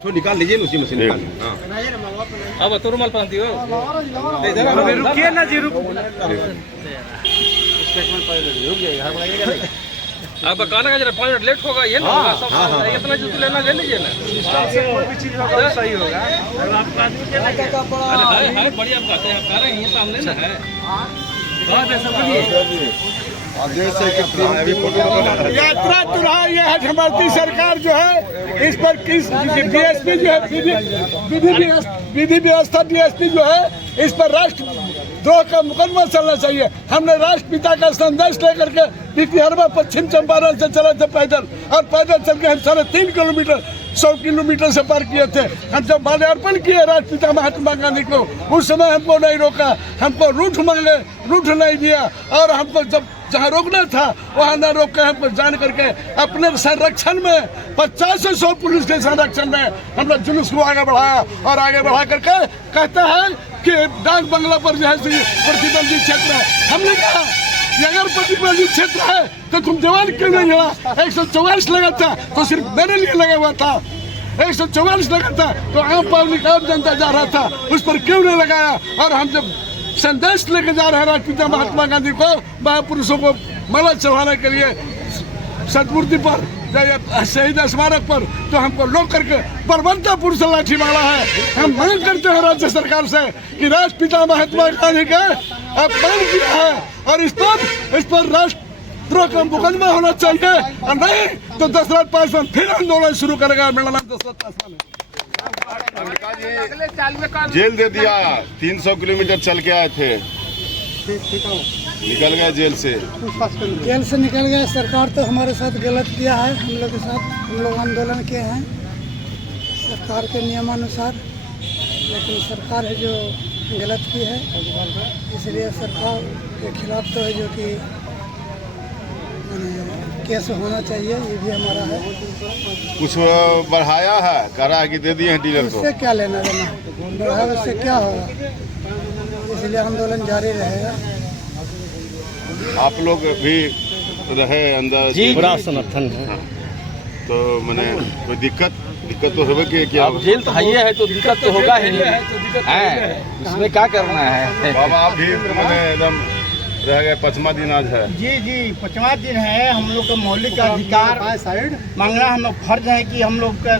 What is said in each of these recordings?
तो निकाल लीजिए उसी में से निकाल। अब तो रुमाल पहनती हो रुकिए ना जी, रुक अब कहना का जरा 5 मिनट लेट होगा ये ना होगा सब इतना जो लेना ले लीजिए ना कोई भी चीज होगा सही होगा। अरे है बढ़िया बात है, आप कह रहे हैं सामने ना है बहुत ऐसा बोलिए। यात्रा तुरहा ये हठमर्ती सरकार जो है इस पर किस डीएसपी जो है विधि व्यवस्था डीएसपी जो है इस पर राष्ट्रद्रोह का मुकदमा चलना चाहिए। हमने राष्ट्रपिता का संदेश लेकर के बिटिहरवा पश्चिम चंपारण से चले थे पैदल, और पैदल चल के हम 3.5 किलोमीटर 100 किलोमीटर से पार किए थे। हम जब माल्यार्पण किए राष्ट्रपिता महात्मा गांधी को, उस समय हमको नहीं रोका, हमको रूठ नहीं दिया, और हमको जब जहाँ रोकना था वहाँ न रोक के हमको जान करके अपने संरक्षण में 50 से 100 पुलिस के संरक्षण में हम लोग जुलूस को आगे बढ़ाया, और आगे बढ़ा करके कहता है कि डाक बंगला पर जो है प्रतिबंधित क्षेत्र है। हमने कहा कि अगर प्रतिबंधित क्षेत्र है तो तुम जवान क्यों नहीं लड़ा? 144 लगा था तो सिर्फ मेरे लिए लगा हुआ था, 144 लगा था तो आम पब्लिक आम जनता जा रहा था, उस पर क्यों नहीं लगाया? और हम जब संदेश लेके जा रहे हैं राष्ट्रपिता महात्मा गांधी को, महापुरुषों को माला चढ़ाने के लिए सदमूर्ति पर शहीद स्मारक पर, तो हमको रोक करके बलवंतापुर से लाठी मारा है। हम मांग करते हैं राज्य सरकार से कि राष्ट्रपिता महात्मा गांधी का अपमान किया है और इस पर राष्ट्रद्रोह का मुकदमा होना चाहिए, और नहीं तो दशरथ पासवान फिर आंदोलन शुरू करेगा। मेरा नाम दशरथ पासवान है। जेल दे दिया, 300 किलोमीटर चल के आए थे, निकल गए जेल से निकल गए। सरकार तो हमारे साथ गलत किया है, हम लोग के साथ हम लोग आंदोलन किए हैं सरकार के नियमानुसार, लेकिन सरकार है जो गलत की है, इसलिए सरकार के खिलाफ तो है जो कि केस होना चाहिए, ये भी हमारा है। कुछ बढ़ाया है, करा कि दे दिए हैं डीलर को, इससे क्या लेना देना, बढ़ाया उससे क्या होगा, इसलिए आंदोलन जारी रहेगा। आप लोग भी रहे अंदर जी, पूरा समर्थन है। तो मैंने कोई दिक्कत तो होगा कि क्या? अब जेल तो है तो दिक्कत तो होगा ही है, उसमें क्या करना है। बाबा आप भी मैंने एकदम रह गए, 5वां दिन आज है। जी 5वां दिन है। हम लोग का मौलिक अधिकार मांगना हम लोग फर्ज है कि हम लोग का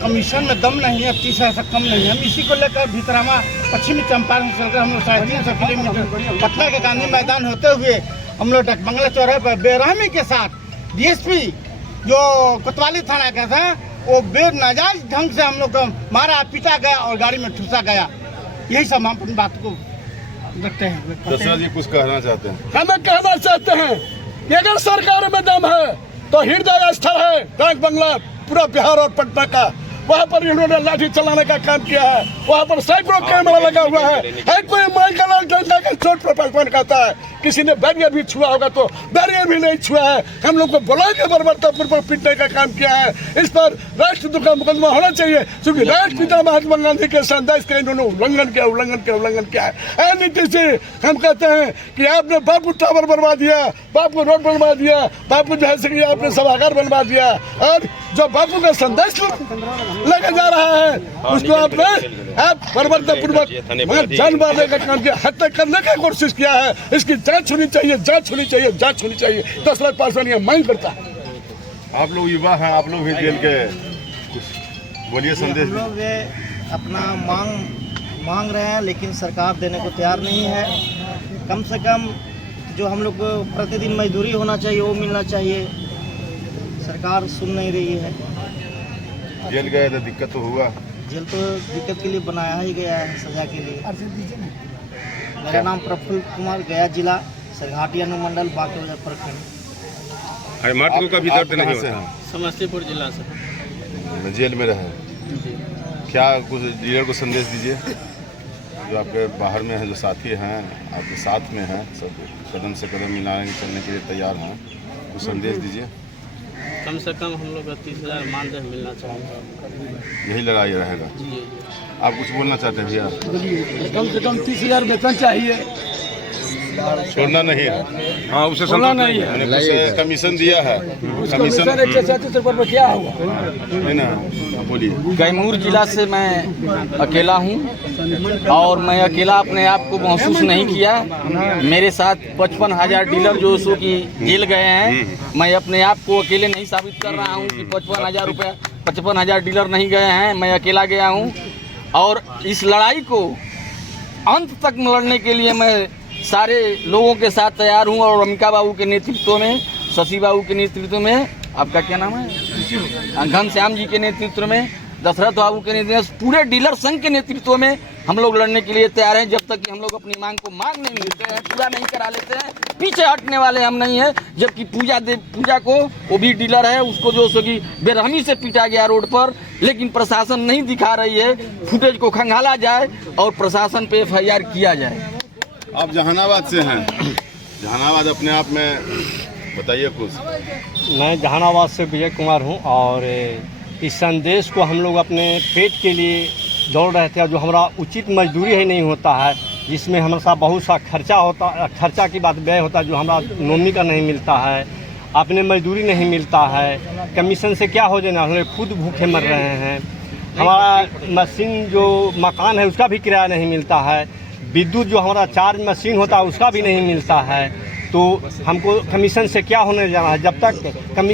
कमीशन में दम नहीं है, 30 से कम नहीं है। हम इसी को लेकर भीतरावा पश्चिमी चंपारण से चलकर हम लोग 350 किलोमीटर पटना के गांधी मैदान होते हुए हम लोग डाक बंगला चौराहे पर बेरहमी के साथ डीएसपी जो कोतवाली थाना का था वो बेनाजायज ढंग से हम लोग को मारा पीटा गया और गाड़ी में ठूसा गया। यही सब हम अपनी बात को देखते हैं। दशरथ जी कुछ कहना चाहते हैं? हमें कहना चाहते हैं कि अगर सरकार में दम है तो हृदय स्थल है डाक बंगला पूरा बिहार और पटना का, वहाँ पर इन्होंने लाठी चलाने का काम किया है, वहाँ पर सैकड़ों कैमरा लगा हुआ है। कोई माइकल डंडा के चोट पर पकवान खाता है, किसी ने बैरियर भी छुआ होगा तो बैरियर भी नहीं छुआ है। हम लोग को बुला के बलवंतापुर पर पीटने का काम किया है। इस पर राष्ट्रद्रोह का मुकदमा होना चाहिए, क्योंकि राष्ट्रपिता महात्मा गांधी के संदेश का इन्होंने उल्लंघन किया है। नीतीश जी, हम कहते हैं कि आपने बापू टावर बनवा दिया, बापू रोड बनवा दिया, बापू जैसे कि आपने सभागार बनवा दिया, और जो बापू का संदेश लेके जा रहा है उसको आपने बलवंतापूर्वक जान मारने का काम किया, हत्या करने की कोशिश किया है। इसकी जांच होनी चाहिए। दशरथ पासवान ये मांग करता है। आप लोग युवा हैं, आप लोग भी जेल के, कुछ बोलिए संदेश। हम लोग अपना मांग रहे हैं, लेकिन सरकार देने को तैयार नहीं है। कम से कम जो हम लोग को प्रतिदिन मजदूरी होना चाहिए वो मिलना चाहिए, सरकार सुन नहीं रही है। जेल गए तो दिक्कत तो हुआ? जेल तो दिक्कत के लिए बनाया ही गया है, सजा के लिए। मेरा नाम प्रफुल्ल कुमार, गया जिला सरघाटी अनुमंडल बांके प्रखंड। मार्टिको का भी दर्द नहीं होता? समस्तीपुर जिला से जेल में रहे, क्या कुछ डीलर को संदेश दीजिए जो आपके बाहर में है, जो साथी हैं आपके साथ में हैं, सब कदम से कदम मिलाने चलने के लिए तैयार हैं, कुछ संदेश दीजिए। कम से कम हम लोग को 30,000 मानदेय मिलना चाहिए, यही लड़ाई रहेगा। आप कुछ बोलना चाहते हैं भैया? कम से कम 30,000 वेतन चाहिए। छोड़ना नहीं है। हाँ उसे छोड़ना नहीं है। मैंने कुछ कमीशन दिया है, कमीशन 136 रुपये पर क्या होगा? है ना, बोलिए। कैमूर जिला से मैं अकेला हूँ और मैं अकेला अपने आप को महसूस नहीं किया। मेरे साथ 55,000 डीलर जो सो कि जेल गए हैं। मैं अपने आप को अकेले नहीं साबित कर रहा हूँ कि 55,000 डीलर नहीं गए हैं। मैं अकेला गया हूँ और इस लड़ाई को अंत तक लड़ने के लिए मैं सारे लोगों के साथ तैयार हूँ और रमिका बाबू के नेतृत्व में, शशि बाबू के नेतृत्व में, आपका क्या नाम है, घनश्याम जी के नेतृत्व में, दशरथ बाबू के नेतृत्व में, पूरे डीलर संघ के नेतृत्व में हम लोग लड़ने के लिए तैयार हैं। जब तक कि हम लोग अपनी मांग को मांग नहीं लेते हैं, पूरा नहीं करा लेते हैं, पीछे हटने वाले हम नहीं हैं। जबकि पूजा को वो भी डीलर है, उसको जो सो कि बेरहमी से पीटा गया रोड पर, लेकिन प्रशासन नहीं दिखा रही है। फुटेज को खंगाला जाए और प्रशासन पे FIR किया जाए। आप जहानाबाद से हैं, जहानाबाद अपने आप में बताइए कुछ। मैं जहानाबाद से विजय कुमार हूं और इस संदेश को हम लोग अपने पेट के लिए दौड़ रहे थे, जो हमारा उचित मजदूरी ही नहीं होता है, जिसमें हमारे साथ बहुत सा खर्चा होता, खर्चा की बात व्यय होता है, जो हमारा नोमी का नहीं मिलता है, अपने मजदूरी नहीं मिलता है, कमीशन से क्या हो जाना, हम लोग खुद भूखे मर रहे हैं। हमारा मशीन जो मकान है उसका भी किराया नहीं मिलता है, विद्युत जो हमारा चार्ज मशीन होता है उसका भी नहीं मिलता है। तो हमको कमीशन से क्या होने जाना है, जब तक